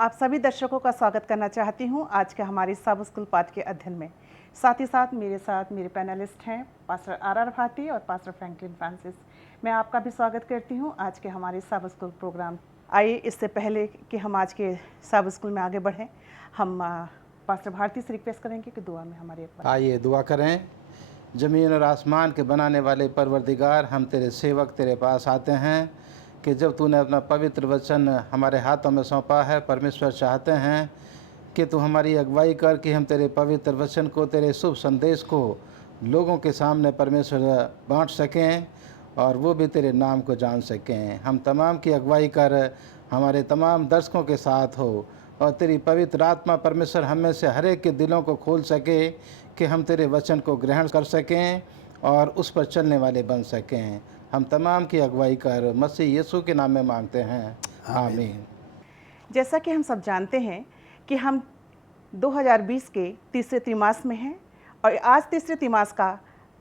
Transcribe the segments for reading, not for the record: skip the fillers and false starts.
आप सभी दर्शकों का स्वागत करना चाहती हूं आज के हमारे सब स्कूल पाठ के अध्ययन में। साथ ही साथ मेरे पैनलिस्ट हैं पास्टर आर भारती और पास्टर फ्रैंकलिन फ्रांसिस। मैं आपका भी स्वागत करती हूं आज के हमारे सब स्कूल प्रोग्राम। आइए, इससे पहले कि हम आज के सब स्कूल में आगे बढ़ें, हम पास्टर भारती से रिक्वेस्ट करेंगे कि दुआ में हमारे आइए दुआ करें। ज़मीन और आसमान के बनाने वाले परवरदिगार, हम तेरे सेवक तेरे पास आते हैं कि जब तूने अपना पवित्र वचन हमारे हाथों में सौंपा है, परमेश्वर चाहते हैं कि तू हमारी अगुवाई कर कि हम तेरे पवित्र वचन को, तेरे शुभ संदेश को लोगों के सामने परमेश्वर बांट सकें और वो भी तेरे नाम को जान सकें। हम तमाम की अगुवाई कर, हमारे तमाम दर्शकों के साथ हो और तेरी पवित्र आत्मा परमेश्वर हम में से हर एक के दिलों को खोल सके कि हम तेरे वचन को ग्रहण कर सकें और उस पर चलने वाले बन सकें। हम तमाम की अगुवाई कर मसीह यीशु के नाम में मांगते हैं, आमीन। जैसा कि हम सब जानते हैं कि हम 2020 के तीसरे तिमास में हैं और आज तीसरे तिमास का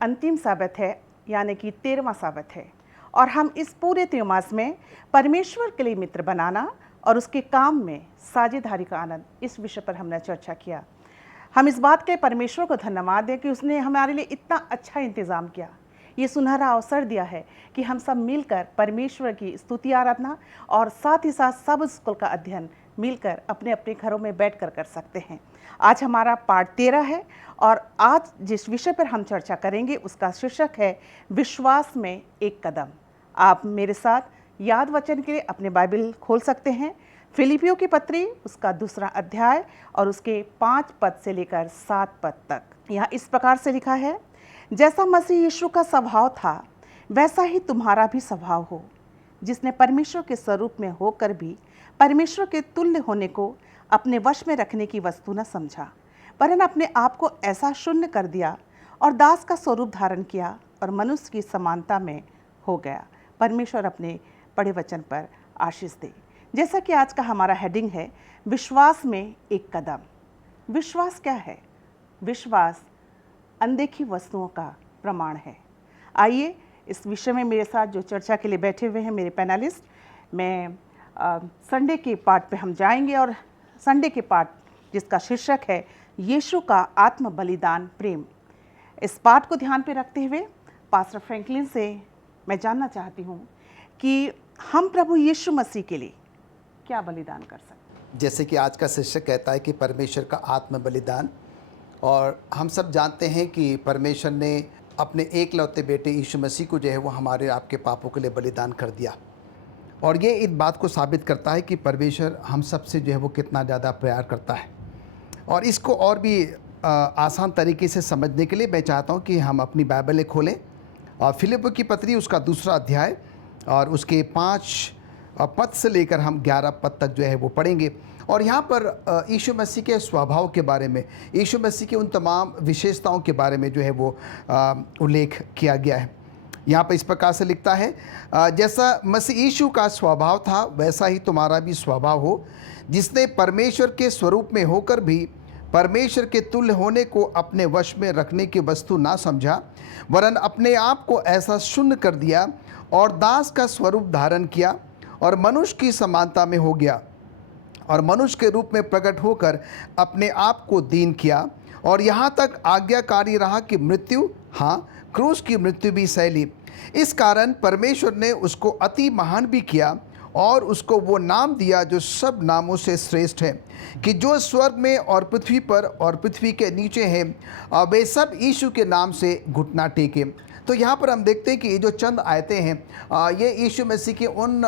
अंतिम साबत है, यानी कि 13वां साबत है। और हम इस पूरे तिमास में परमेश्वर के लिए मित्र बनाना और उसके काम में साझेदारी का आनंद, इस विषय पर हमने चर्चा किया। हम इस बात के परमेश्वर को धन्यवाद दें कि उसने हमारे लिए इतना अच्छा इंतज़ाम किया, ये सुनहरा अवसर दिया है कि हम सब मिलकर परमेश्वर की स्तुति आराधना और साथ ही साथ सब स्कूल का अध्ययन मिलकर अपने अपने घरों में बैठकर कर सकते हैं। आज हमारा पाठ 13 है और आज जिस विषय पर हम चर्चा करेंगे उसका शीर्षक है विश्वास में एक कदम। आप मेरे साथ याद वचन के लिए अपने बाइबल खोल सकते हैं। फिलिपियों की पत्री उसका 2 अध्याय और उसके 5 पद से लेकर 7 पद तक। यहाँ इस प्रकार से लिखा है, जैसा मसीह यीशु का स्वभाव था वैसा ही तुम्हारा भी स्वभाव हो, जिसने परमेश्वर के स्वरूप में होकर भी परमेश्वर के तुल्य होने को अपने वश में रखने की वस्तु न समझा, वरन अपने आप को ऐसा शून्य कर दिया और दास का स्वरूप धारण किया और मनुष्य की समानता में हो गया। परमेश्वर अपने पढ़े वचन पर आशीष दे। जैसा कि आज का हमारा हेडिंग है, विश्वास में एक कदम। विश्वास क्या है? विश्वास अनदेखी वस्तुओं का प्रमाण है। आइए, इस विषय में मेरे साथ जो चर्चा के लिए बैठे हुए हैं मेरे पैनलिस्ट, मैं संडे के पाठ पे हम जाएंगे और संडे के पाठ जिसका शीर्षक है यीशु का आत्म बलिदान प्रेम, इस पाठ को ध्यान पे रखते हुए पास्टर फ्रैंकलिन से मैं जानना चाहती हूँ कि हम प्रभु यीशु मसीह के लिए क्या बलिदान कर सकते हैं। जैसे कि आज का शीर्षक कहता है कि परमेश्वर का आत्म बलिदान, और हम सब जानते हैं कि परमेश्वर ने अपने एकलौते बेटे यीशु मसीह को जो है वो हमारे आपके पापों के लिए बलिदान कर दिया। और ये इस बात को साबित करता है कि परमेश्वर हम सब से जो है वो कितना ज़्यादा प्यार करता है। और इसको और भी आसान तरीके से समझने के लिए मैं चाहता हूँ कि हम अपनी बाइबलें खोलें और फिलिपियों की पत्री उसका 2 अध्याय और उसके 5 पद से लेकर हम 11 पद तक जो है वो पढ़ेंगे। और यहाँ पर यीशु मसीह के स्वभाव के बारे में, यीशु मसीह के उन तमाम विशेषताओं के बारे में जो है वो उल्लेख किया गया है। यहाँ पर इस प्रकार से लिखता है, जैसा मसीह यीशु का स्वभाव था वैसा ही तुम्हारा भी स्वभाव हो, जिसने परमेश्वर के स्वरूप में होकर भी परमेश्वर के तुल्य होने को अपने वश में रखने की वस्तु ना समझा, वरन अपने आप को ऐसा शून्य कर दिया और दास का स्वरूप धारण किया और मनुष्य की समानता में हो गया और मनुष्य के रूप में प्रकट होकर अपने आप को दीन किया और यहाँ तक आज्ञाकारी रहा कि मृत्यु, हाँ क्रूस की मृत्यु भी सह ली। इस कारण परमेश्वर ने उसको अति महान भी किया और उसको वो नाम दिया जो सब नामों से श्रेष्ठ है, कि जो स्वर्ग में और पृथ्वी पर और पृथ्वी के नीचे हैं वे सब यीशु के नाम से घुटना टेके। तो यहाँ पर हम देखते हैं कि ये जो चंद आयतें हैं ये यीशु मसीह के उन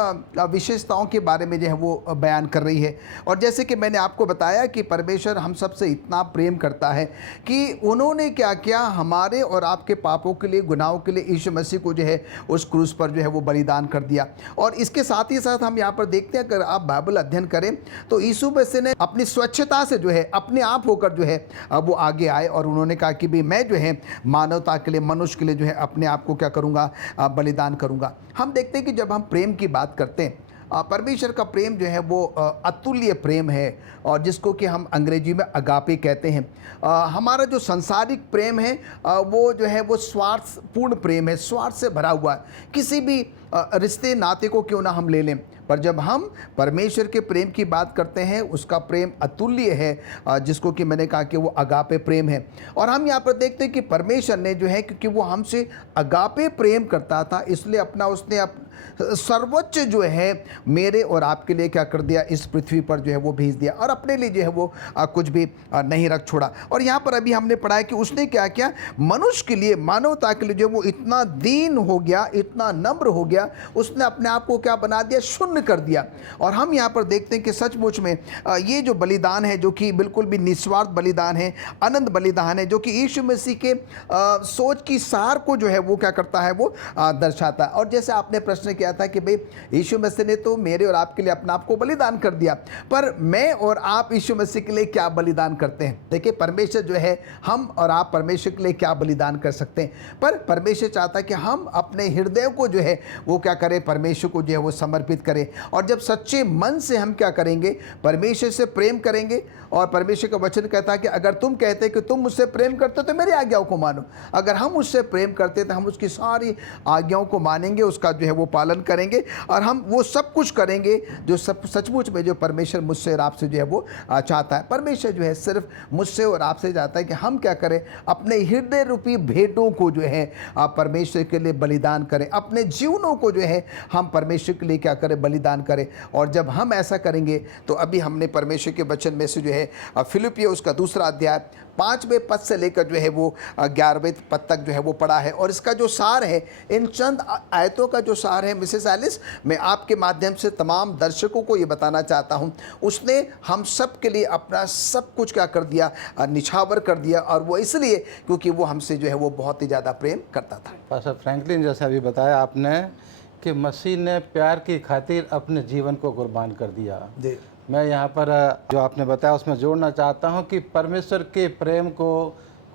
विशेषताओं के बारे में जो है वो बयान कर रही है। और जैसे कि मैंने आपको बताया कि परमेश्वर हम सब से इतना प्रेम करता है कि उन्होंने क्या किया, हमारे और आपके पापों के लिए, गुनाहों के लिए यीशु मसीह को जो है उस क्रूस पर जो है वो बलिदान कर दिया। और इसके साथ ही साथ हम यहाँ पर देखते हैं, अगर आप बाइबल अध्ययन करें तो यीशु मसीह ने अपनी स्वच्छता से जो है अपने आप होकर जो है वो आगे आए और उन्होंने कहा कि भाई मैं जो है मानवता के लिए, मनुष्य के लिए जो है अपने आप को क्या करूँगा, बलिदान करूँगा। हम देखते हैं कि जब हम प्रेम की बात करते हैं, परमेश्वर का प्रेम जो है वो अतुल्य प्रेम है और जिसको कि हम अंग्रेजी में अगापे कहते हैं। हमारा जो सांसारिक प्रेम है वो जो है वो स्वार्थपूर्ण प्रेम है, स्वार्थ से भरा हुआ है। किसी भी रिश्ते नाते को क्यों ना हम ले लें, पर जब हम परमेश्वर के प्रेम की बात करते हैं, उसका प्रेम अतुल्य है, जिसको कि मैंने कहा कि वो अगापे प्रेम है। और हम यहाँ पर देखते हैं कि परमेश्वर ने जो है, क्योंकि वो हमसे अगापे प्रेम करता था, इसलिए उसने सर्वोच्च जो है मेरे और आपके लिए क्या कर दिया, इस पृथ्वी पर जो है वो भेज दिया, और अपने लिए जो है वो कुछ भी नहीं रख छोड़ा। और यहाँ पर अभी हमने पढ़ा है कि उसने क्या किया, मनुष्य के लिए, मानवता के लिए जो वो इतना दीन हो गया, इतना नम्र हो गया, उसने अपने आप को क्या बना दिया, शून्य कर दिया। और हम यहाँ पर देखते हैं कि सचमुच में ये जो बलिदान है, जो कि बिल्कुल भी निस्वार्थ बलिदान है, अनंत बलिदान है, जो कि यीशु मसीह के सोच की सार को जो है वो क्या करता है, वो दर्शाता है। और जैसे आपने प्रश्न किया था कि भाई यीशु मसीह ने तो मेरे और आपके लिए अपना आप को बलिदान कर दिया, पर मैं और आप यीशु मसीह के लिए क्या बलिदान करते हैं। देखिए, परमेश्वर जो है, हम और आप परमेश्वर के लिए क्या बलिदान कर सकते हैं, पर परमेश्वर चाहता है कि हम अपने हृदय को जो है वो क्या करें, परमेश्वर को जो है वो समर्पित करें। और जब सच्चे मन से हम क्या करेंगे, परमेश्वर से प्रेम करेंगे। और परमेश्वर का वचन कहता है कि अगर तुम कहते कि तुम मुझसे प्रेम करते हो तो मेरी आज्ञाओं को मानो। अगर हम उससे प्रेम करते तो हम उसकी सारी आज्ञाओं को मानेंगे, उसका जो है वो पालन करेंगे, और हम वो सब कुछ करेंगे जो सब सचमुच में जो परमेश्वर मुझसे और आपसे जो है वो चाहता है। परमेश्वर जो है सिर्फ मुझसे और आपसे चाहता है कि हम क्या करें, अपने हृदय रूपी भेंटों को जो है परमेश्वर के लिए बलिदान करें, अपने जीवनों को जो है हम परमेश्वर के लिए क्या करें, बलिदान करें। और जब हम ऐसा करेंगे तो अभी हमने परमेश्वर के वचन में से जो है फिलिपियों उसका 2 अध्याय 5वें पद से लेकर जो है वो 11वें पद तक जो है वो पढ़ा है। और इसका जो सार है, इन चंद आयतों का जो सार है, मिसेस एलिस, मैं आपके माध्यम से तमाम दर्शकों को ये बताना चाहता हूँ, उसने हम सब के लिए अपना सब कुछ क्या कर दिया, निछावर कर दिया। और वो इसलिए क्योंकि वो हमसे जो है वो बहुत ही ज़्यादा प्रेम करता था। पास्टर फ्रैंकलिन, जैसा अभी बताया आपने कि मसीह ने प्यार की खातिर अपने जीवन को कुर्बान कर दिया। जी, मैं यहाँ पर जो आपने बताया उसमें जोड़ना चाहता हूँ कि परमेश्वर के प्रेम को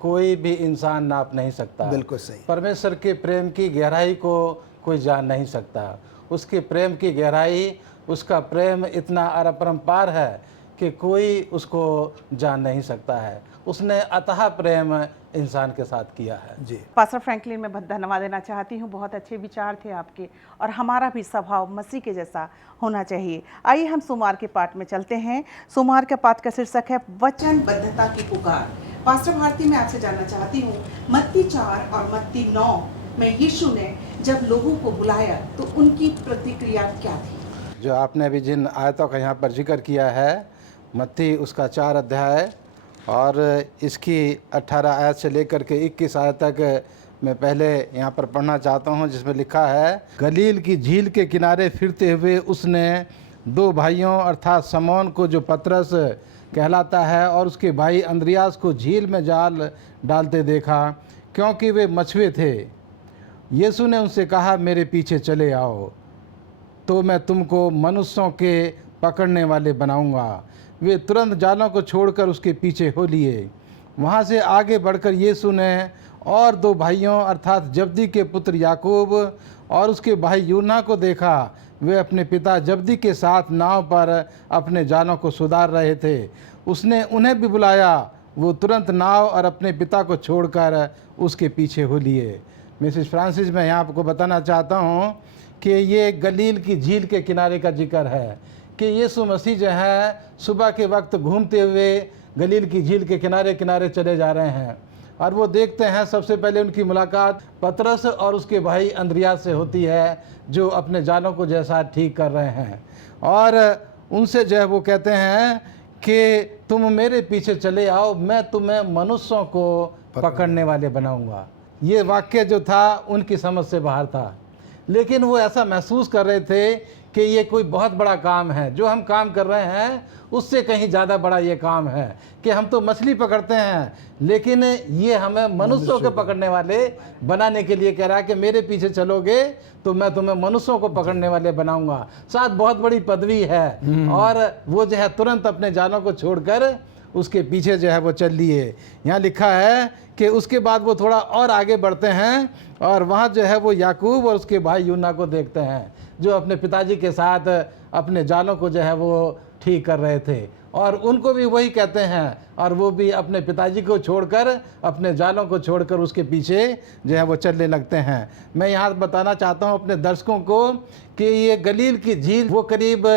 कोई भी इंसान नाप नहीं सकता। बिल्कुल सही। परमेश्वर के प्रेम की गहराई को कोई जान नहीं सकता। उसके प्रेम की गहराई, उसका प्रेम इतना अपरंपार है कि कोई उसको जान नहीं सकता है। उसने अतः प्रेम इंसान के साथ किया है। जी, पास्टर फ्रैंकलिन, मैं बहुत धन्यवाद देना चाहती हूँ। बहुत अच्छे विचार थे आपके, और हमारा भी स्वभाव मसीह के जैसा होना चाहिए। आइए हम सोमवार के पाठ में चलते हैं। सोमवार के पाठ का शीर्षक है वचनबद्धता की पुकार। पास्टर भारती, मैं आपसे जानना चाहती हूँ, मत्ती 4 और मत्ती 9 में यीशु ने जब लोगों को बुलाया तो उनकी प्रतिक्रिया क्या थी? जो आपने अभी जिन आयतों का यहाँ पर जिक्र किया है, मत्ती उसका 4 अध्याय और इसकी 18 आयत से लेकर के 21 आयत तक मैं पहले यहाँ पर पढ़ना चाहता हूँ, जिसमें लिखा है, गलील की झील के किनारे फिरते हुए उसने 2 भाइयों अर्थात समौन को, जो पतरस कहलाता है, और उसके भाई अंद्रियास को झील में जाल डालते देखा, क्योंकि वे मछुए थे। यीशु ने उनसे कहा, मेरे पीछे चले आओ तो मैं तुमको मनुष्यों के पकड़ने वाले बनाऊंगा। वे तुरंत जालों को छोड़कर उसके पीछे हो लिए। वहाँ से आगे बढ़कर यीशु ने और 2 भाइयों अर्थात जब्दी के पुत्र याकूब और उसके भाई यूहन्ना को देखा। वे अपने पिता जब्दी के साथ नाव पर अपने जालों को सुधार रहे थे। उसने उन्हें भी बुलाया। वो तुरंत नाव और अपने पिता को छोड़कर उसके पीछे हो लिए। मिसेस फ्रांसिस, मैं यहाँ आपको बताना चाहता हूँ कि ये गलील की झील के किनारे का जिक्र है कि यीशु मसीह जो है सुबह के वक्त घूमते हुए गलील की झील के किनारे किनारे चले जा रहे हैं, और वो देखते हैं, सबसे पहले उनकी मुलाकात पतरस और उसके भाई अंद्रियास से होती है, जो अपने जालों को जैसा ठीक कर रहे हैं। और उनसे जो है वो कहते हैं कि तुम मेरे पीछे चले आओ, मैं तुम्हें मनुष्यों को पकड़ने वाले बनाऊंगा। ये वाक्य जो था उनकी समझ से बाहर था, लेकिन वो ऐसा महसूस कर रहे थे कि ये कोई बहुत बड़ा काम है। जो हम काम कर रहे हैं उससे कहीं ज़्यादा बड़ा ये काम है कि हम तो मछली पकड़ते हैं, लेकिन ये हमें मनुष्यों को पकड़ने वाले बनाने के लिए कह रहा है कि मेरे पीछे चलोगे तो मैं तुम्हें मनुष्यों को पकड़ने वाले बनाऊंगा। साथ बहुत बड़ी पदवी है। और वो जो है तुरंत अपने जालों को छोड़कर उसके पीछे जो है वो चल लिए। यहाँ लिखा है कि उसके बाद वो थोड़ा और आगे बढ़ते हैं और वहाँ जो है वो याकूब और उसके भाई यूहन्ना को देखते हैं, जो अपने पिताजी के साथ अपने जालों को जो है वो ठीक कर रहे थे। और उनको भी वही कहते हैं, और वो भी अपने पिताजी को छोड़कर, अपने जालों को छोड़कर उसके पीछे जो है वो चलने लगते हैं। मैं यहाँ बताना चाहता हूँ अपने दर्शकों को कि ये गलील की झील वो करीब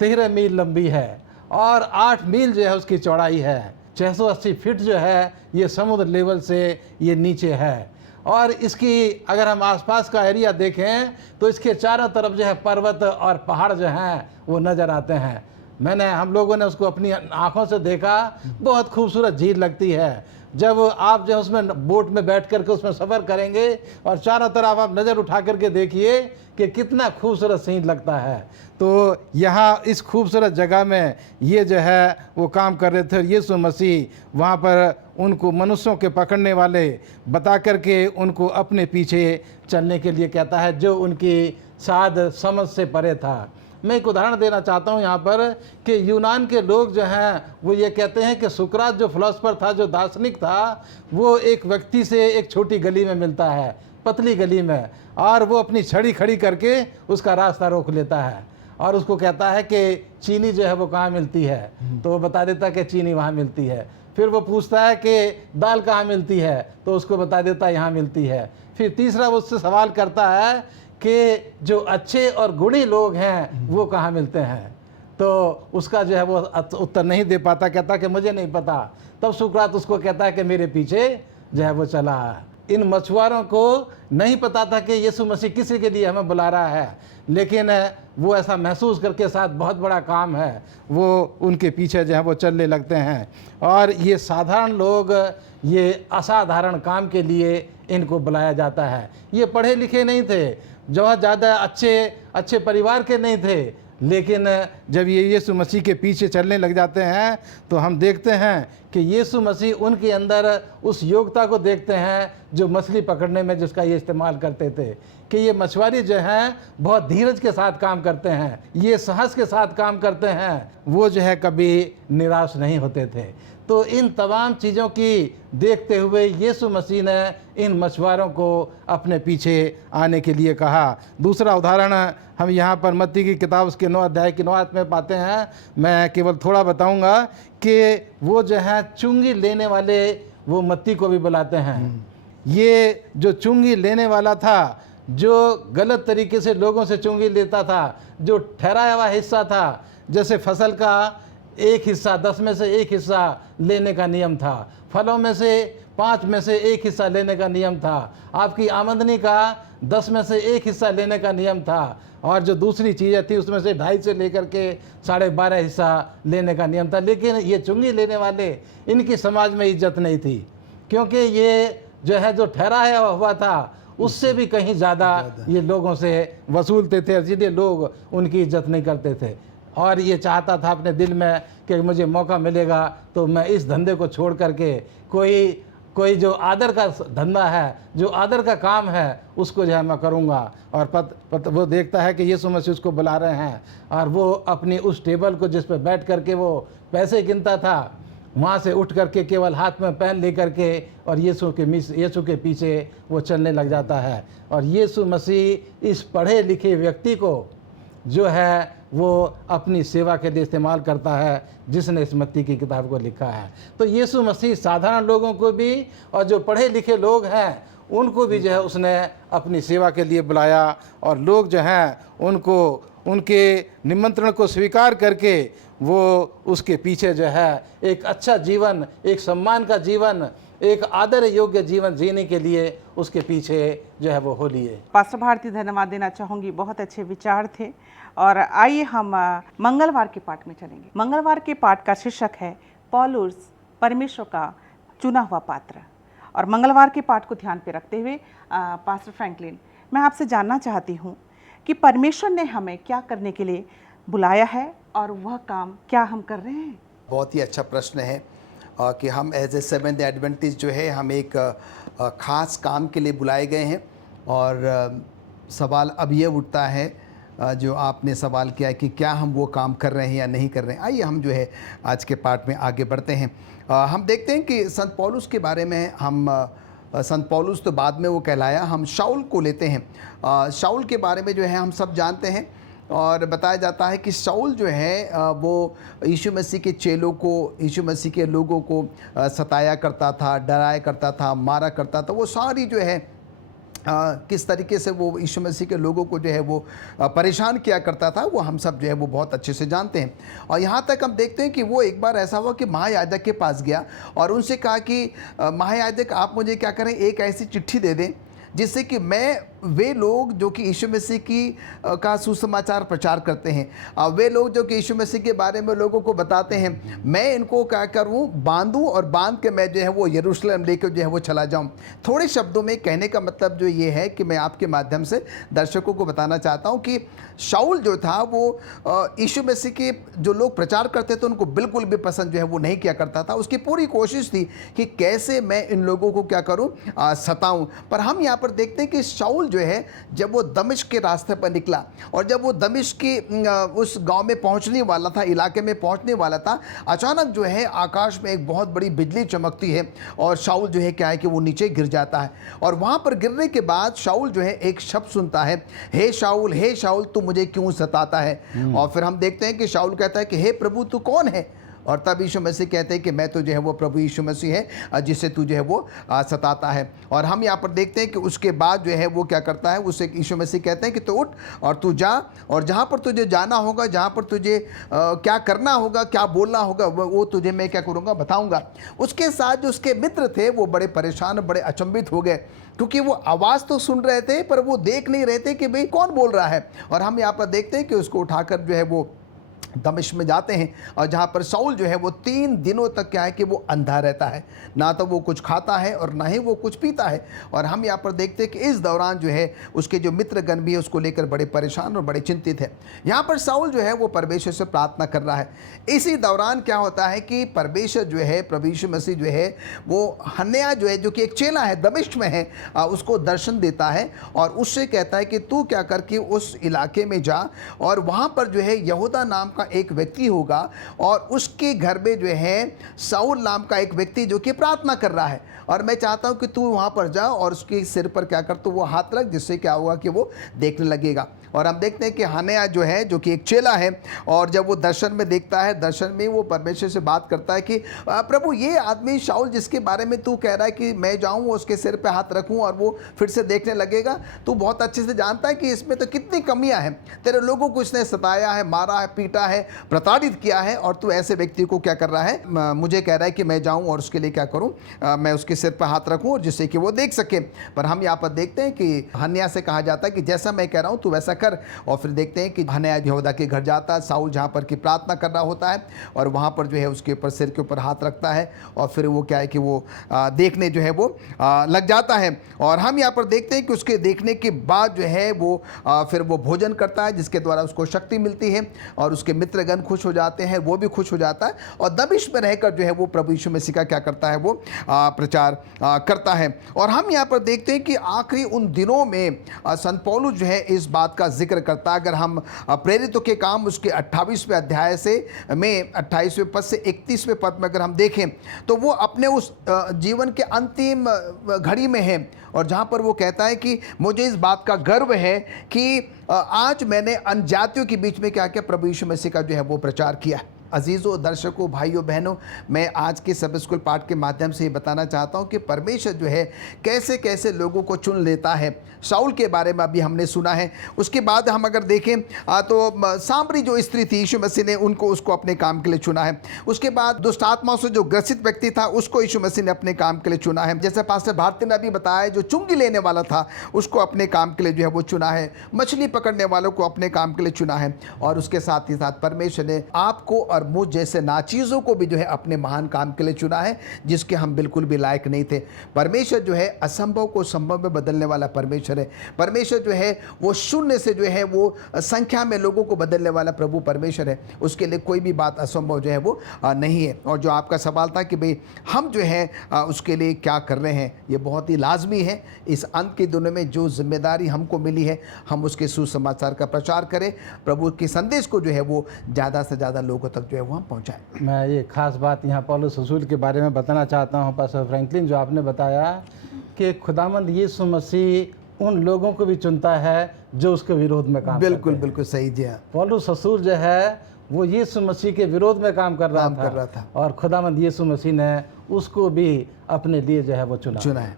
13 मील लंबी है और 8 मील जो है उसकी चौड़ाई है। 680 फीट जो है ये समुद्र लेवल से ये नीचे है। और इसकी अगर हम आसपास का एरिया देखें तो इसके चारों तरफ जो है पर्वत और पहाड़ जो हैं वो नज़र आते हैं। हम लोगों ने उसको अपनी आंखों से देखा, बहुत खूबसूरत झील लगती है। जब आप जो उसमें बोट में बैठ करके उसमें सफ़र करेंगे और चारों तरफ आप नज़र उठा करके देखिए कि कितना खूबसूरत सीन लगता है। तो यहाँ इस खूबसूरत जगह में ये जो है वो काम कर रहे थे और यीशु मसीह वहाँ पर उनको मनुष्यों के पकड़ने वाले बता करके उनको अपने पीछे चलने के लिए कहता है, जो उनकी साध समझ से परे था। मैं एक उदाहरण देना चाहता हूँ यहाँ पर कि यूनान के लोग जो हैं वो ये कहते हैं कि सुकरात जो फिलोसफर था, जो दार्शनिक था, वो एक व्यक्ति से एक छोटी गली में मिलता है, पतली गली में, और वो अपनी छड़ी खड़ी करके उसका रास्ता रोक लेता है और उसको कहता है कि चीनी जो है वो कहाँ मिलती है, तो वो बता देता है कि चीनी वहाँ मिलती है। फिर वो पूछता है कि दाल कहाँ मिलती है, तो उसको बता देता है यहाँ मिलती है। फिर तीसरा वो उससे सवाल करता है कि जो अच्छे और गुणी लोग हैं वो कहाँ मिलते हैं, तो उसका जो है वो उत्तर नहीं दे पाता, कहता कि मुझे नहीं पता। तब सुकरात उसको कहता है कि मेरे पीछे जो है वो चला। इन मछुआरों को नहीं पता था कि यीशु मसीह किसी के लिए हमें बुला रहा है, लेकिन वो ऐसा महसूस करके साथ बहुत बड़ा काम है, वो उनके पीछे जो है वो चलने लगते हैं। और ये साधारण लोग, ये असाधारण काम के लिए इनको बुलाया जाता है। ये पढ़े लिखे नहीं थे, जो ज़्यादा अच्छे परिवार के नहीं थे, लेकिन जब ये यीशु मसीह के पीछे चलने लग जाते हैं तो हम देखते हैं कि यीशु मसीह उनके अंदर उस योग्यता को देखते हैं जो मछली पकड़ने में जिसका ये इस्तेमाल करते थे, कि ये मछुआरे जो हैं बहुत धीरज के साथ काम करते हैं, ये साहस के साथ काम करते हैं, वो जो है कभी निराश नहीं होते थे। तो इन तमाम चीज़ों की देखते हुए यीशु मसीह ने इन मछुआरों को अपने पीछे आने के लिए कहा। दूसरा उदाहरण हम यहाँ पर मत्ती की किताब उसके 9 अध्याय की 9 आयत में पाते हैं। मैं केवल थोड़ा बताऊँगा कि वो जो है चुंगी लेने वाले वो मत्ती को भी बुलाते हैं। ये जो चुंगी लेने वाला था, जो गलत तरीके से लोगों से चुंगी लेता था, जो ठहराया हुआ हिस्सा था, जैसे फसल का एक हिस्सा 10 में से एक हिस्सा लेने का नियम था, फलों में से 5 में से एक हिस्सा लेने का नियम था, आपकी आमदनी का 10 में से एक हिस्सा लेने का नियम था, और जो दूसरी चीज़ें थी उसमें से 2.5 से लेकर के 12.5 हिस्सा लेने का नियम था। लेकिन ये चुंगी लेने वाले, इनकी समाज में इज्जत नहीं थी, क्योंकि ये जो है जो ठहराया हुआ था उससे भी कहीं ज़्यादा ये लोगों से वसूलते थे, इसलिए लोग उनकी इज्जत नहीं करते थे। और ये चाहता था अपने दिल में कि मुझे मौका मिलेगा तो मैं इस धंधे को छोड़ करके कोई जो आदर का धंधा है, जो आदर का काम है, उसको जो है मैं करूँगा। और वो देखता है कि यीशु मसीह उसको बुला रहे हैं, और वो अपनी उस टेबल को जिस पर बैठ करके वो पैसे गिनता था, वहाँ से उठ करके केवल हाथ में पेन ले करके और यीशु के पीछे वो चलने लग जाता है। और यीशु मसीह इस पढ़े लिखे व्यक्ति को जो है वो अपनी सेवा के लिए इस्तेमाल करता है, जिसने इस मत्ती की किताब को लिखा है। तो यीशु मसीह साधारण लोगों को भी और जो पढ़े लिखे लोग हैं उनको भी जो है उसने अपनी सेवा के लिए बुलाया, और लोग जो हैं उनको उनके निमंत्रण को स्वीकार करके वो उसके पीछे जो है एक अच्छा जीवन, एक सम्मान का जीवन, एक आदर योग्य जीवन जीने के लिए उसके पीछे जो है वो हो लिए। पास्टर भारती, धन्यवाद देना चाहूँगी, बहुत अच्छे विचार थे। और आइए हम मंगलवार के पाठ में चलेंगे। मंगलवार के पाठ का शीर्षक है पौलुस परमेश्वर का चुना हुआ पात्र। और मंगलवार के पाठ को ध्यान पे रखते हुए पास्टर फ्रैंकलिन, मैं आपसे जानना चाहती हूँ कि परमेश्वर ने हमें क्या करने के लिए बुलाया है और वह काम क्या हम कर रहे हैं। बहुत ही अच्छा प्रश्न है कि हम एज ए सेवेंथ एडवेंटिस्ट जो है हम एक ख़ास काम के लिए बुलाए गए हैं। और सवाल अब ये उठता है जो आपने सवाल किया है कि क्या हम वो काम कर रहे हैं या नहीं कर रहे हैं। आइए हम जो है आज के पाठ में आगे बढ़ते हैं। हम देखते हैं कि संत पौलुस के बारे में हम संत पौलुस तो बाद में वो कहलाया, हम शाऊल को लेते हैं। शाऊल के बारे में जो है हम सब जानते हैं और बताया जाता है कि शाऊल जो है वो यीशु मसीह के चेलों को, यीशु मसीह के लोगों को सताया करता था, डराया करता था, मारा करता था। वो सारी जो है किस तरीके से वो यीशु मसीह के लोगों को जो है वो परेशान किया करता था, वो हम सब जो है वो बहुत अच्छे से जानते हैं। और यहाँ तक हम देखते हैं कि वो एक बार ऐसा हुआ कि महायाजक के पास गया और उनसे कहा कि महायाजक आप मुझे क्या करें, एक ऐसी चिट्ठी दे दें जिससे कि मैं वे लोग जो कि यीशु मसीह की का सुसमाचार प्रचार करते हैं, वे लोग जो कि यीशु मसीह के बारे में लोगों को बताते हैं, मैं इनको क्या करूं, बांधूं और बांध के मैं जो है वो यरूशलेम लेकर जो है वो चला जाऊं। थोड़े शब्दों में कहने का मतलब जो ये है कि मैं आपके माध्यम से दर्शकों को बताना चाहता हूं कि शाऊल जो था वो यीशु मसीह के जो लोग प्रचार करते थे उनको बिल्कुल भी पसंद जो है वो नहीं किया करता था। उसकी पूरी कोशिश थी कि कैसे मैं इन लोगों को क्या करूं, सताऊं। पर हम यहाँ पर देखते हैं कि शाऊल जो है जब वो दमिश्क के रास्ते पर निकला और जब वो दमिश्क के उस गांव में पहुंचने वाला था, इलाके में पहुंचने वाला था, अचानक जो है आकाश में एक बहुत बड़ी बिजली चमकती है और शाऊल जो है क्या है कि वो नीचे गिर जाता है। और वहां पर गिरने के बाद शाऊल जो है एक शब्द सुनता है, हे शाऊल तू मुझे क्यों सताता है। और फिर हम देखते हैं कि शाऊल कहता है कि हे प्रभु तू कौन है। और तब यीशु मसीह कहते हैं कि मैं तो जो है वो प्रभु यीशु मसीह है जिससे तू जो है वो सताता है। और हम यहाँ पर देखते हैं कि उसके बाद जो है वो क्या करता है, उससे यीशु मसीह कहते हैं कि तू उठ और तू जा और जहाँ पर तुझे जाना होगा, जहाँ पर तुझे क्या करना होगा, क्या बोलना होगा, वो तुझे मैं क्या करूँगा बताऊँगा। उसके साथ जो उसके मित्र थे वो बड़े परेशान, बड़े अचंभित हो गए क्योंकि वो आवाज़ तो सुन रहे थे पर वो देख नहीं रहे थे कि भाई कौन बोल रहा है। और हम यहाँ पर देखते हैं कि उसको उठाकर जो है वो दमिश्क में जाते हैं और जहाँ पर शाऊल जो है वो 3 दिनों तक क्या है कि वो अंधा रहता है, ना तो वो कुछ खाता है और ना ही वो कुछ पीता है। और हम यहाँ पर देखते हैं कि इस दौरान जो है उसके जो मित्रगण भी है उसको लेकर बड़े परेशान और बड़े चिंतित है। यहाँ पर शाऊल जो है वो परमेश्वर से प्रार्थना कर रहा है। इसी दौरान क्या होता है कि परमेश्वर जो है, प्रभु यीशु मसीह जो है वो हन्याह जो है, जो कि एक चेला है, दमिश्क में है, उसको दर्शन देता है और उससे कहता है कि तू क्या करके उस इलाके में जा और वहाँ पर जो है यहूदा नाम का एक व्यक्ति होगा और उसके घर में जो है शाऊल नाम का एक व्यक्ति जो कि प्रार्थना कर रहा है। और मैं चाहता हूं कि तू वहां पर जा और उसके सिर पर क्या कर, तो वो हाथ रख, जिससे क्या होगा कि वो देखने लगेगा। और हम देखते हैं कि हन्याह जो है, जो कि एक चेला है, और जब वो दर्शन में देखता है, दर्शन में वो परमेश्वर से बात करता है कि प्रभु ये आदमी शाऊल जिसके बारे में तू कह रहा है कि मैं जाऊं उसके सिर पे हाथ रखूं और वो फिर से देखने लगेगा, तू बहुत अच्छे से जानता है कि इसमें तो कितनी कमियां हैं। तेरे लोगों को इसने सताया है, मारा है, पीटा है, प्रताड़ित किया है और तू ऐसे व्यक्ति को क्या कर रहा है, मुझे कह रहा है कि मैं जाऊँ और उसके लिए क्या करूँ, मैं उसके सिर पर हाथ रखूँ और जिससे कि वो देख सके। पर हम यहाँ पर देखते हैं कि हन्याह से कहा जाता है कि जैसा मैं कह रहा हूँ तू वैसा कर। और फिर देखते हैं कि हन्याह यहूदा के घर जाता है, शाऊल जहाँ पर की प्रार्थना कर रहा होता है और वहाँ पर जो है उसके ऊपर, सिर के ऊपर हाथ रखता है और फिर वो क्या है कि वो देखने जो है वो लग जाता है। और हम यहाँ पर देखते हैं कि उसके देखने के बाद जो है वो फिर वो भोजन करता है जिसके द्वारा उसको शक्ति मिलती है और उसके मित्रगण खुश हो जाते हैं, वो भी खुश हो जाता है और दमिश्क में रहकर जो है वो प्रभु यीशु मसीह का क्या करता है, वो प्रचार करता है। और हम यहाँ पर देखते हैं कि आखिरी उन दिनों में संत पौलुस जो है इस बात का जिक्र करता है। अगर हम प्रेरितों के काम उसके 28वें अध्याय से में 28वें पद से 31वें पद में अगर हम देखें तो वो अपने उस जीवन के अंतिम घड़ी में है और जहाँ पर वो कहता है कि मुझे इस बात का गर्व है कि आज मैंने अन्यजातियों के बीच में क्या किया, प्रभु यीशु मसीह का जो है वो प्रचार किया। अजीज़ों, दर्शकों, भाइयों बहनों, मैं आज के सब स्कूल पाठ के माध्यम से ये बताना चाहता हूँ कि परमेश्वर जो है कैसे कैसे लोगों को चुन लेता है। शाऊल के बारे में अभी हमने सुना है। उसके बाद हम अगर देखें तो सामरी जो स्त्री थी, यीशु मसीह ने उसको अपने काम के लिए चुना है। उसके बाद दुष्ट आत्माओं से जो ग्रसित व्यक्ति था उसको यीशु मसीह ने अपने काम के लिए चुना है। जैसे पास्टर भारती ने अभी बताया, जो चुंगी लेने वाला था उसको अपने काम के लिए जो है वो चुना है। मछली पकड़ने वालों को अपने काम के लिए चुना है। और उसके साथ ही साथ परमेश्वर ने आपको और मुझ जैसे नाचीज़ों को भी जो है अपने महान काम के लिए चुना है, जिसके हम बिल्कुल भी लायक नहीं थे। परमेश्वर जो है असंभव को संभव में बदलने वाला परमेश्वर है। परमेश्वर जो है वो शून्य से जो है वो संख्या में लोगों को बदलने वाला प्रभु परमेश्वर है। उसके लिए कोई भी बात असंभव जो है वो नहीं है। और जो आपका सवाल था कि भाई हम जो है उसके लिए क्या कर रहे हैं, ये बहुत ही लाजमी है। इस अंत के दिनों में जो जिम्मेदारी हमको मिली है, हम उसके सुसमाचार का प्रचार करें, प्रभु के संदेश को जो है वो ज़्यादा से ज़्यादा लोगों तक जो है वो हम पहुँचाएं। मैं ये खास बात यहाँ पौलुस रसूल के बारे में बताना चाहता हूँ। पास्टर फ्रैंकलिन, जो आपने बताया कि खुदावंद यीशु मसीह उन लोगों को भी चुनता है जो उसके विरोध में काम बिल्कुल करते हैं। बिल्कुल सही जी हाँ। पौलुस ससुर जो है वो यीशु मसीह के विरोध में काम कर रहा था और खुदावंद यीशु मसीह ने उसको भी अपने लिए जो है वो चुना है।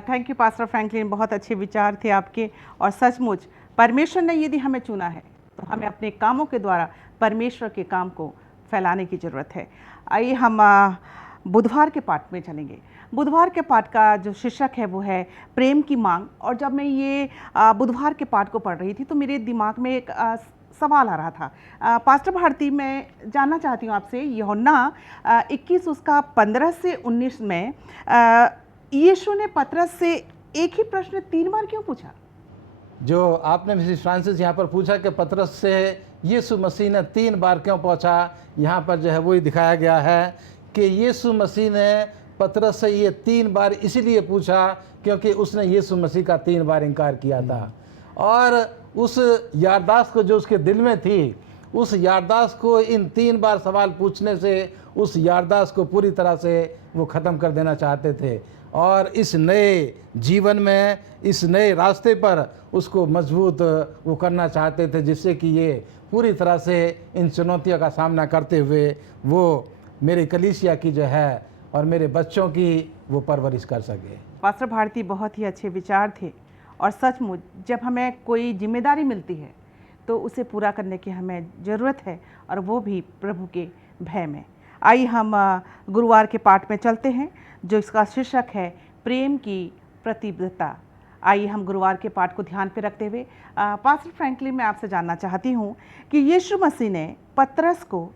थैंक यू पास्टर फ्रैंकलिन, बहुत अच्छे विचार थे आपके। और सचमुच परमेश्वर ने यदि हमें चुना है तो हमें अपने कामों के द्वारा परमेश्वर के काम को फैलाने की ज़रूरत है। आइए हम बुधवार के पाठ में चलेंगे। बुधवार के पाठ का जो शीर्षक है वो है प्रेम की मांग। और जब मैं ये बुधवार के पाठ को पढ़ रही थी तो मेरे दिमाग में एक सवाल आ रहा था। पास्टर भारती, मैं जानना चाहती हूँ आपसे, यूहन्ना 21 उसका 15 से 19 में यीशु ने पतरस से एक ही प्रश्न 3 बार क्यों पूछा? जो आपने मिसेस फ्रांसिस यहाँ पर पूछा कि पतरस से यीशु मसीह ने 3 बार क्यों पूछा, यहाँ पर जो है वही दिखाया गया है कि यीशु मसीह ने पतरस से ये 3 बार इसीलिए पूछा क्योंकि उसने यीशु मसीह का 3 बार इनकार किया था। और उस यारदाश्त को जो उसके दिल में थी, उस यारदाश्त को इन 3 बार सवाल पूछने से उस यारदाश्त को पूरी तरह से वो ख़त्म कर देना चाहते थे और इस नए जीवन में, इस नए रास्ते पर उसको मजबूत वो करना चाहते थे, जिससे कि ये पूरी तरह से इन चुनौतियों का सामना करते हुए वो मेरी कलीसिया की जो है और मेरे बच्चों की वो परवरिश कर सके। पास्टर भारती, बहुत ही अच्छे विचार थे। और सचमुच जब हमें कोई जिम्मेदारी मिलती है तो उसे पूरा करने की हमें ज़रूरत है, और वो भी प्रभु के भय में। आइए हम गुरुवार के पाठ में चलते हैं जो इसका शीर्षक है प्रेम की प्रतिबद्धता। आइए हम गुरुवार के पाठ को ध्यान पे रखते हुए पास्टर फ्रैंकलिन, मैं आपसे जानना चाहती हूँ कि यीशु मसीह ने पतरस को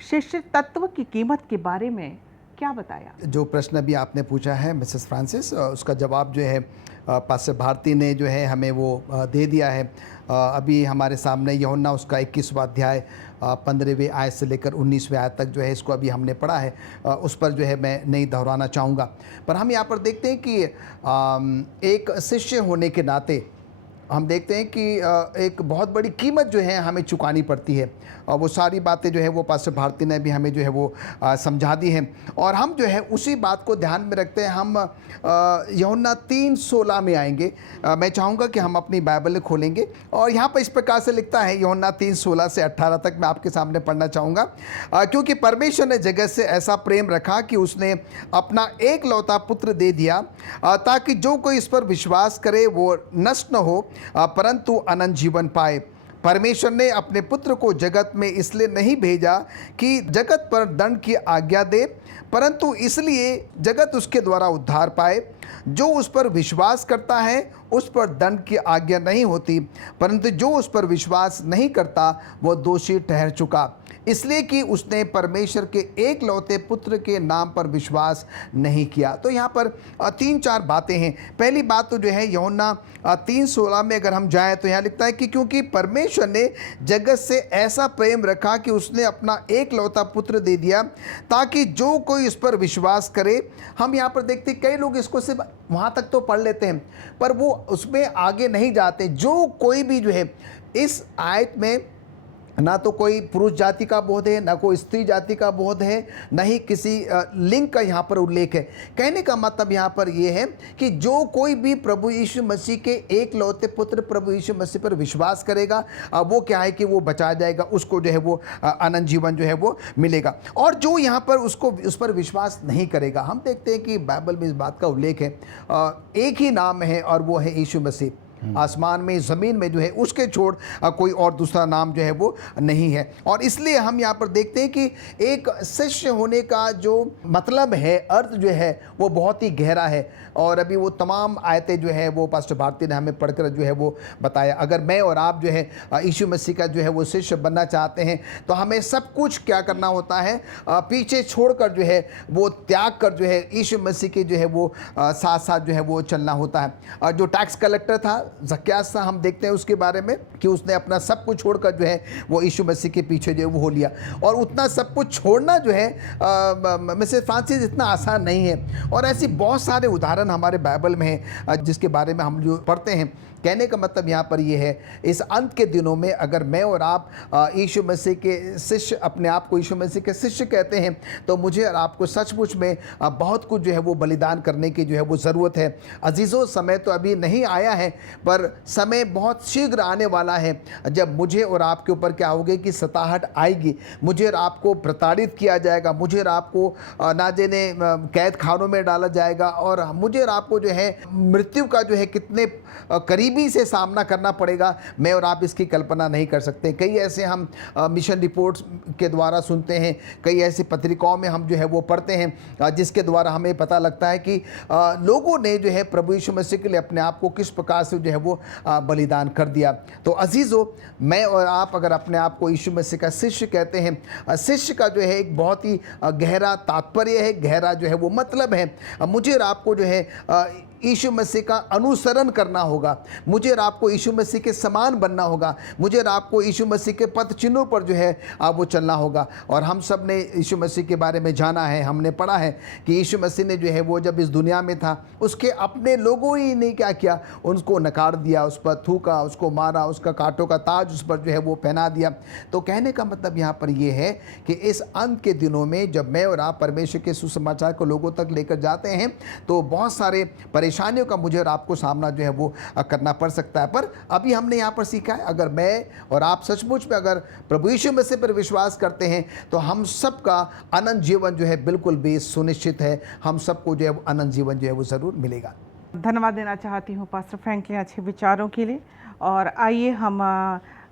शिष्य तत्व की कीमत के बारे में क्या बताया? जो प्रश्न अभी आपने पूछा है मिसेस फ्रांसिस, उसका जवाब जो है पास्टर भारती ने जो है हमें वो दे दिया है। अभी हमारे सामने यूहन्ना उसका 21वां अध्याय 15वें आयत से लेकर 19वें आयत तक जो है इसको अभी हमने पढ़ा है। उस पर जो है मैं नहीं दोहराना चाहूँगा, पर हम यहाँ पर देखते हैं कि एक शिष्य होने के नाते हम देखते हैं कि एक बहुत बड़ी कीमत जो है हमें चुकानी पड़ती है। और वो सारी बातें जो है वो पास्टर भारती ने भी हमें जो है वो समझा दी हैं, और हम जो है उसी बात को ध्यान में रखते हैं। हम यूहन्ना 3:16 में आएंगे। मैं चाहूँगा कि हम अपनी बाइबल खोलेंगे और यहाँ पर इस प्रकार से लिखता है, यूहन्ना 3:16 से 18 तक मैं आपके सामने पढ़ना चाहूँगा। क्योंकि परमेश्वर ने जगत से ऐसा प्रेम रखा कि उसने अपना एकलौता पुत्र दे दिया, ताकि जो कोई इस पर विश्वास करे वो नष्ट न हो परंतु अनंत जीवन पाए। परमेश्वर ने अपने पुत्र को जगत में इसलिए नहीं भेजा कि जगत पर दंड की आज्ञा दे, परंतु इसलिए जगत उसके द्वारा उद्धार पाए। जो उस पर विश्वास करता है उस पर दंड की आज्ञा नहीं होती, परंतु जो उस पर विश्वास नहीं करता वो दोषी ठहर चुका, इसलिए कि उसने परमेश्वर के एकलौते पुत्र के नाम पर विश्वास नहीं किया। तो यहाँ पर 3-4 बातें हैं। पहली बात तो जो है यूहन्ना 3:16 में अगर हम जाएं तो यहाँ लिखता है कि क्योंकि परमेश्वर ने जगत से ऐसा प्रेम रखा कि उसने अपना एकलौता पुत्र दे दिया, ताकि जो कोई इस पर विश्वास करे। हम यहाँ पर देखते कई लोग इसको सिर्फ वहाँ तक तो पढ़ लेते हैं पर वो उसमें आगे नहीं जाते। जो कोई भी जो है इस आयत में ना तो कोई पुरुष जाति का बोध है, ना कोई स्त्री जाति का बोध है, ना ही किसी लिंग का यहाँ पर उल्लेख है। कहने का मतलब यहाँ पर ये है कि जो कोई भी प्रभु यीशु मसीह के एकलौते पुत्र प्रभु यीशु मसीह पर विश्वास करेगा, वो क्या है कि वो बचा जाएगा, उसको जो है वो अनंत जीवन जो है वो मिलेगा। और जो यहाँ पर उसको उस पर विश्वास नहीं करेगा, हम देखते हैं कि बाइबल में इस बात का उल्लेख है, एक ही नाम है और वो है यीशु मसीह। आसमान में ज़मीन में जो है उसके छोड़ कोई और दूसरा नाम जो है वो नहीं है। और इसलिए हम यहाँ पर देखते हैं कि एक शिष्य होने का जो मतलब है, अर्थ जो है वो बहुत ही गहरा है। और अभी वो तमाम आयतें जो है वो पास्टर भारती ने हमें पढ़कर जो है वो बताया। अगर मैं और आप जो है यीशु मसीह का जो है वो शिष्य बनना चाहते हैं तो हमें सब कुछ क्या करना होता है, पीछे छोड़कर जो है वो त्याग कर जो है यीशु मसीह के जो है वो साथ साथ जो है वो चलना होता है। और जो टैक्स कलेक्टर था ज़क्यास सा, हम देखते हैं उसके बारे में कि उसने अपना सब कुछ छोड़कर जो है वो यीशु मसीह के पीछे जो है वो हो लिया। और उतना सब कुछ छोड़ना जो है मिसेस फ्रांसिस इतना आसान नहीं है। और ऐसी बहुत सारे उदाहरण हमारे बाइबल में हैं जिसके बारे में हम जो पढ़ते हैं कहने का मतलब यहाँ पर ये है, इस अंत के दिनों में अगर मैं और आप यीशु मसीह के शिष्य, अपने आप को यीशु मसीह के शिष्य कहते हैं, तो मुझे और आपको सचमुच में बहुत कुछ जो है वो बलिदान करने की जो है वो ज़रूरत है। अजीज़ों, समय तो अभी नहीं आया है, पर समय बहुत शीघ्र आने वाला है जब मुझे और आपके ऊपर क्या होगा कि सताहट आएगी। मुझे और आपको प्रताड़ित किया जाएगा, मुझे और आपको ना जाने कैद खानों में डाला जाएगा, और मुझे और आपको जो है मृत्यु का जो है कितने करीबी से सामना करना पड़ेगा, मैं और आप इसकी कल्पना नहीं कर सकते। कई ऐसे हम मिशन रिपोर्ट्स के द्वारा सुनते हैं, कई ऐसी पत्रिकाओं में हम जो है वो पढ़ते हैं, जिसके द्वारा हमें पता लगता है कि लोगों ने जो है प्रभु यीशु मसीह के लिए अपने आप को किस प्रकार से जो है वो बलिदान कर दिया। तो अजीज़ों, मैं और आप अगर अपने आप को यीशु मसीह का शिष्य कहते हैं, शिष्य का जो है एक बहुत ही गहरा तात्पर्य है, गहरा जो है वो मतलब है। मुझे और आपको जो है यीशु मसीह का अनुसरण करना होगा, मुझे और आपको यीशु मसीह के समान बनना होगा, मुझे और आपको यीशु मसीह के पथ चिन्हों पर जो है वो चलना होगा। और हम सब ने यीशु मसीह के बारे में जाना है, हमने पढ़ा है कि यीशु मसीह ने जो है वो जब इस दुनिया में था, उसके अपने लोगों ही ने क्या किया, उनको नकार दिया, उस पर थूका, उसको मारा, उसका कांटों का ताज उस पर जो है वो पहना दिया। तो कहने का मतलब यहाँ पर ये है कि इस अंत के दिनों में जब मैं और आप परमेश्वर के सुसमाचार को लोगों तक लेकर जाते हैं, तो बहुत सारे परेशानियों का मुझे और आपको सामना जो है वो करना पड़ सकता है। पर अभी हमने यहाँ पर सीखा है, अगर मैं और आप सचमुच में अगर प्रभु यीशु मसीह पर विश्वास करते हैं, तो हम सबका अनंत जीवन जो है बिल्कुल भी सुनिश्चित है, हम सबको जो है वो अनंत जीवन जो है वो ज़रूर मिलेगा। धन्यवाद देना चाहती हूँ पास्टर फ्रैंक के अच्छे विचारों के लिए। और आइए हम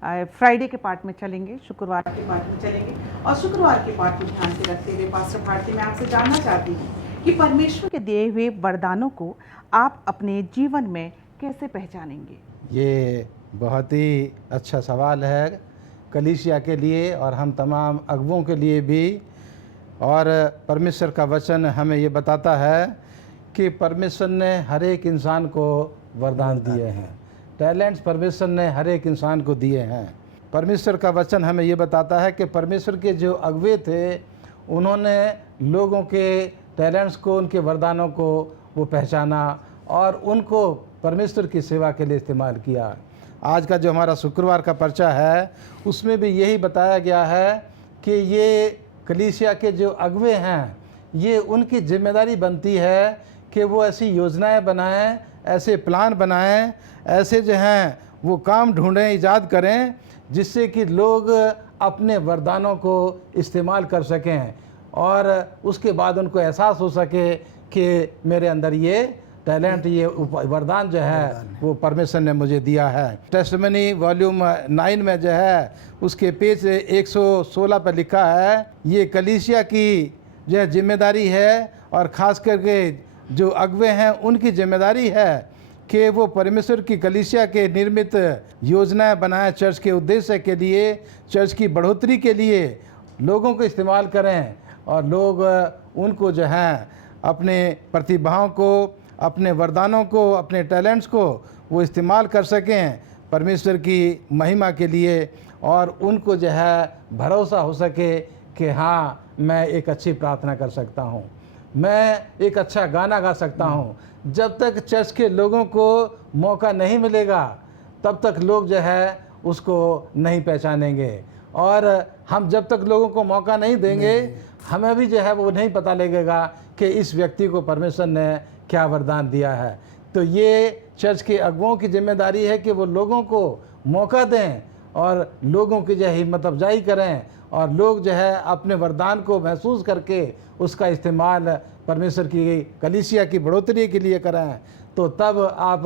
फ्राइडे के पार्ट में चलेंगे, शुक्रवार के पार्ट में चलेंगे। और शुक्रवार के पार्ट में ध्यान से रखते हुए पास्टर भारती, मैं आपसे जानना चाहती हूँ कि परमेश्वर के दिए हुए वरदानों को आप अपने जीवन में कैसे पहचानेंगे? ये बहुत ही अच्छा सवाल है कलीसिया के लिए और हम तमाम अगुवों के लिए भी। और परमेश्वर का वचन हमें ये बताता है कि परमेश्वर ने हर एक इंसान को वरदान दिए हैं, टैलेंट्स परमेश्वर ने हर एक इंसान को दिए हैं। परमेश्वर का वचन हमें ये बताता है कि परमेश्वर के जो अगुवे थे, उन्होंने लोगों के टैलेंट्स को, उनके वरदानों को वो पहचाना और उनको परमेश्वर की सेवा के लिए इस्तेमाल किया। आज का जो हमारा शुक्रवार का पर्चा है, उसमें भी यही बताया गया है कि ये कलीसिया के जो अगुवे हैं, ये उनकी जिम्मेदारी बनती है कि वो ऐसी योजनाएं बनाएं, ऐसे प्लान बनाएं, ऐसे जो हैं वो काम ढूंढें, ईजाद करें, जिससे कि लोग अपने वरदानों को इस्तेमाल कर सकें और उसके बाद उनको एहसास हो सके कि मेरे अंदर ये टैलेंट, ये वरदान जो है वो परमेश्वर ने मुझे दिया है। टेस्टिमनी वॉल्यूम 9 में जो है उसके पेज 116 पर लिखा है, ये कलीसिया की जो है जिम्मेदारी है और ख़ास करके जो अगुवे हैं उनकी जिम्मेदारी है कि वो परमेश्वर की कलीसिया के निर्मित योजनाएं बनाएं, चर्च के उद्देश्य के लिए, चर्च की बढ़ोतरी के लिए लोगों को इस्तेमाल करें और लोग उनको जो हैं अपने प्रतिभाओं को, अपने वरदानों को, अपने टैलेंट्स को वो इस्तेमाल कर सकें परमेश्वर की महिमा के लिए, और उनको जो है भरोसा हो सके कि हाँ, मैं एक अच्छी प्रार्थना कर सकता हूँ, मैं एक अच्छा गाना गा सकता हूँ। जब तक चर्च के लोगों को मौका नहीं मिलेगा, तब तक लोग जो है उसको नहीं पहचानेंगे, और हम जब तक लोगों को मौका नहीं देंगे, हमें भी जो है वो नहीं पता लगेगा कि इस व्यक्ति को परमेश्वर ने क्या वरदान दिया है। तो ये चर्च के अगुवों की जिम्मेदारी है कि वो लोगों को मौका दें और लोगों की जो है हिम्मत अफजाई करें, और लोग जो है अपने वरदान को महसूस करके उसका इस्तेमाल परमेश्वर की कलीसिया की बढ़ोतरी के लिए करें। तो तब आप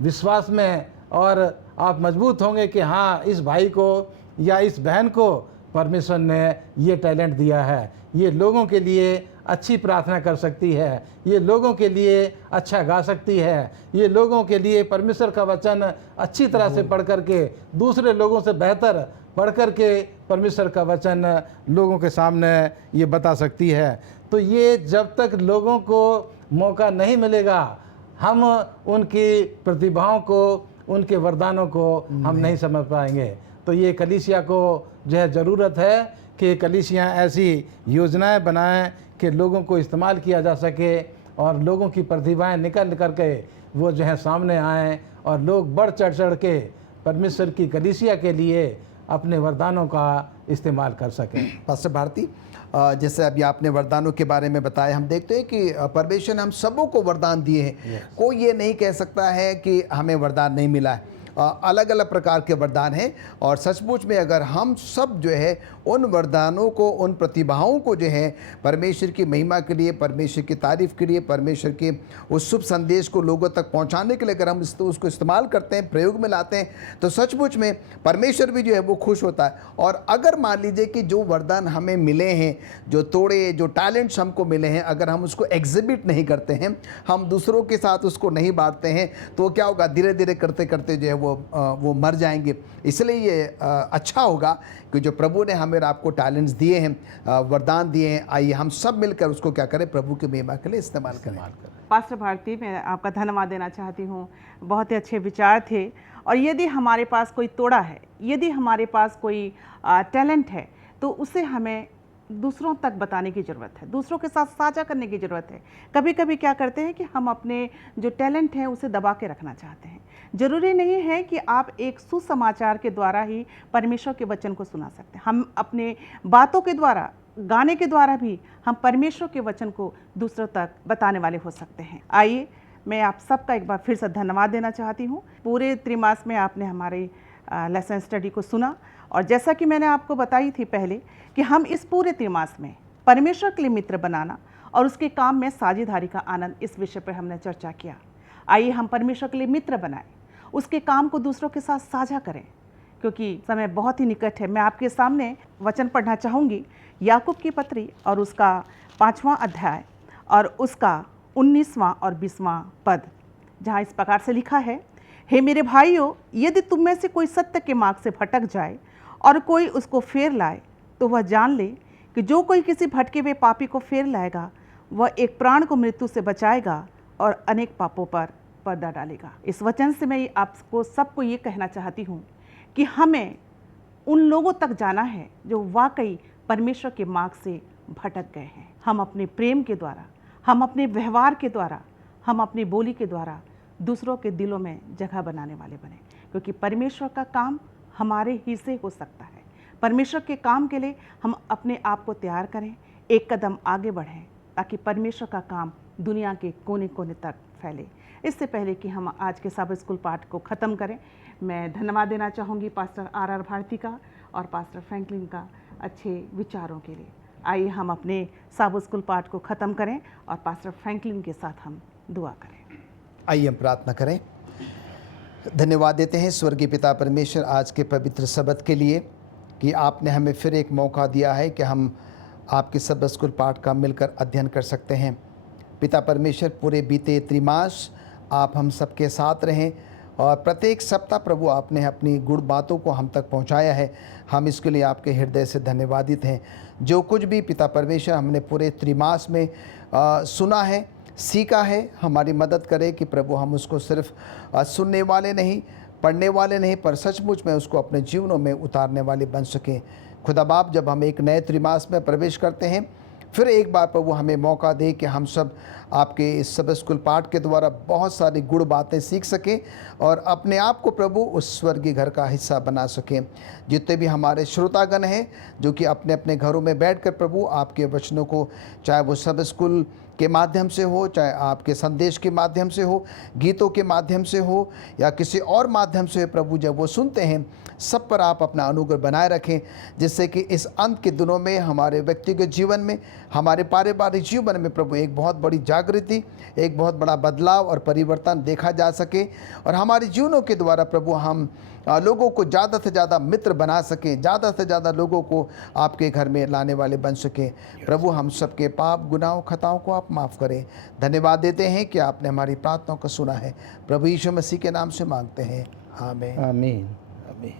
विश्वास में और आप मजबूत होंगे कि हाँ, इस भाई को या इस बहन को परमेश्वर ने ये टैलेंट दिया है, ये लोगों के लिए अच्छी प्रार्थना कर सकती है, ये लोगों के लिए अच्छा गा सकती है, ये लोगों के लिए परमेश्वर का वचन अच्छी तरह से पढ़ करके, दूसरे लोगों से बेहतर पढ़ करके परमेश्वर का वचन लोगों के सामने ये बता सकती है। तो ये जब तक लोगों को मौका नहीं मिलेगा, हम उनकी प्रतिभाओं को, उनके वरदानों को हम नहीं समझ पाएंगे। तो ये कलीसिया को जो है ज़रूरत है कि कलीसियाँ ऐसी योजनाएं बनाएं कि लोगों को इस्तेमाल किया जा सके और लोगों की प्रतिभाएं निकल कर के वो जो है सामने आएँ और लोग बढ़ चढ़ के परमेश्वर की कलीसिया के लिए अपने वरदानों का इस्तेमाल कर सकें। पास्टर भारती, जैसे अभी आपने वरदानों के बारे में बताया, हम देखते हैं कि परमेश्वर ने हम सबों को वरदान दिए हैं। कोई ये नहीं कह सकता है कि हमें वरदान नहीं मिला है। अलग अलग प्रकार के वरदान हैं और सचमुच में अगर हम सब जो है उन वरदानों को, उन प्रतिभाओं को जो है परमेश्वर की महिमा के लिए, परमेश्वर की तारीफ के लिए, परमेश्वर के उस शुभ संदेश को लोगों तक पहुंचाने के लिए अगर हम उसको इस्तेमाल करते हैं, प्रयोग में लाते हैं, तो सचमुच में परमेश्वर भी जो है वो खुश होता है। और अगर मान लीजिए कि जो वरदान हमें मिले हैं, जो तोड़े, जो टैलेंट्स हमको मिले हैं, अगर हम उसको एग्जिबिट नहीं करते हैं, हम दूसरों के साथ उसको नहीं बांटते हैं, तो क्या होगा, धीरे धीरे करते करते जो है वो मर जाएंगे। इसलिए ये अच्छा होगा कि जो प्रभु ने हमें आपको टैलेंट्स दिए हैं, वरदान दिए हैं, आइए हम सब मिलकर उसको क्या करें, प्रभु की महिमा के लिए इस्तेमाल करें। पास्टर भारती, मैं आपका धन्यवाद देना चाहती हूँ। बहुत ही अच्छे विचार थे। और यदि हमारे पास कोई तोड़ा है, यदि हमारे पास कोई टैलेंट है, तो उसे हमें दूसरों तक बताने की ज़रूरत है, दूसरों के साथ साझा करने की ज़रूरत है। कभी कभी क्या करते हैं कि हम अपने जो टैलेंट है उसे दबा के रखना चाहते हैं। ज़रूरी नहीं है कि आप एक सुसमाचार के द्वारा ही परमेश्वर के वचन को सुना सकते हैं। हम अपने बातों के द्वारा, गाने के द्वारा भी हम परमेश्वर के वचन को दूसरों तक बताने वाले हो सकते हैं। आइए, मैं आप सबका एक बार फिर से धन्यवाद देना चाहती हूँ। पूरे त्रिमास में आपने हमारे लेसन स्टडी को सुना, और जैसा कि मैंने आपको बताई थी पहले कि हम इस पूरे त्रिमास में परमेश्वर के लिए मित्र बनाना और उसके काम में साझेदारी का आनंद, इस विषय पर हमने चर्चा किया। आइए हम परमेश्वर के लिए मित्र बनाएं, उसके काम को दूसरों के साथ साझा करें, क्योंकि समय बहुत ही निकट है। मैं आपके सामने वचन पढ़ना चाहूँगी, याकूब की पत्री और उसका 5वां अध्याय और उसका 19वां और 20वां पद, जहाँ इस प्रकार से लिखा है, हे मेरे भाइयों, यदि तुम में से कोई सत्य के मार्ग से भटक जाए और कोई उसको फेर लाए, तो वह जान ले कि जो कोई किसी भटके हुए पापी को फेर लाएगा, वह एक प्राण को मृत्यु से बचाएगा और अनेक पापों पर पर्दा डालेगा। इस वचन से मैं आपको सबको ये कहना चाहती हूँ कि हमें उन लोगों तक जाना है जो वाकई परमेश्वर के मार्ग से भटक गए हैं। हम अपने प्रेम के द्वारा, हम अपने व्यवहार के द्वारा, हम अपनी बोली के द्वारा दूसरों के दिलों में जगह बनाने वाले बने, क्योंकि परमेश्वर का काम हमारे ही से हो सकता है। परमेश्वर के काम के लिए हम अपने आप को तैयार करें, एक कदम आगे बढ़ें, ताकि परमेश्वर का काम दुनिया के कोने कोने तक फैले। इससे पहले कि हम आज के सब स्कूल पाठ को ख़त्म करें, मैं धन्यवाद देना चाहूँगी पास्टर आर भारती का और पास्टर फ्रैंकलिन का अच्छे विचारों के लिए। आइए हम अपने सब स्कूल पाठ को ख़त्म करें और पास्टर फ्रैंकलिन के साथ हम दुआ करें। आइए हम प्रार्थना करें। धन्यवाद देते हैं स्वर्गीय पिता परमेश्वर आज के पवित्र शब्द के लिए कि आपने हमें फिर एक मौका दिया है कि हम आपके सब स्कूल पाठ का मिलकर अध्ययन कर सकते हैं। पिता परमेश्वर, पूरे बीते त्रिमास आप हम सबके साथ रहें और प्रत्येक सप्ताह प्रभु आपने अपनी गुण बातों को हम तक पहुंचाया है। हम इसके लिए आपके हृदय से धन्यवादित हैं। जो कुछ भी पिता परमेश्वर हमने पूरे त्रिमास में सुना है, सीखा है, हमारी मदद करें कि प्रभु हम उसको सिर्फ सुनने वाले नहीं, पढ़ने वाले नहीं, पर सचमुच में उसको अपने जीवनों में उतारने वाले बन सकें। खुदा बाप, जब हम एक नए त्रिमास में प्रवेश करते हैं, फिर एक बार प्रभु हमें मौका दे कि हम सब आपके इस सब स्कूल पाठ के द्वारा बहुत सारी गुण बातें सीख सकें और अपने आप को प्रभु उस स्वर्गीय घर का हिस्सा बना सकें। जितने भी हमारे श्रोतागण हैं जो कि अपने अपने घरों में बैठकर प्रभु आपके वचनों को, चाहे वो सब स्कूल के माध्यम से हो, चाहे आपके संदेश के माध्यम से हो, गीतों के माध्यम से हो या किसी और माध्यम से, प्रभु जब वो सुनते हैं, सब पर आप अपना अनुग्रह बनाए रखें, जिससे कि इस अंत के दिनों में हमारे व्यक्तिगत जीवन में, हमारे पारिवारिक जीवन में प्रभु एक बहुत बड़ी जागृति, एक बहुत बड़ा बदलाव और परिवर्तन देखा जा सके और हमारे जीवनों के द्वारा प्रभु हम लोगों को ज़्यादा से ज़्यादा मित्र बना सकें, ज़्यादा से ज़्यादा लोगों को आपके घर में लाने वाले बन सकें। प्रभु हम सबके पाप, गुनाहों, खताओं को आप माफ़ करें। धन्यवाद देते हैं कि आपने हमारी प्रार्थनाओं को सुना है। प्रभु यीशु मसीह के नाम से मांगते हैं, आमीन। आमीन। आमीन।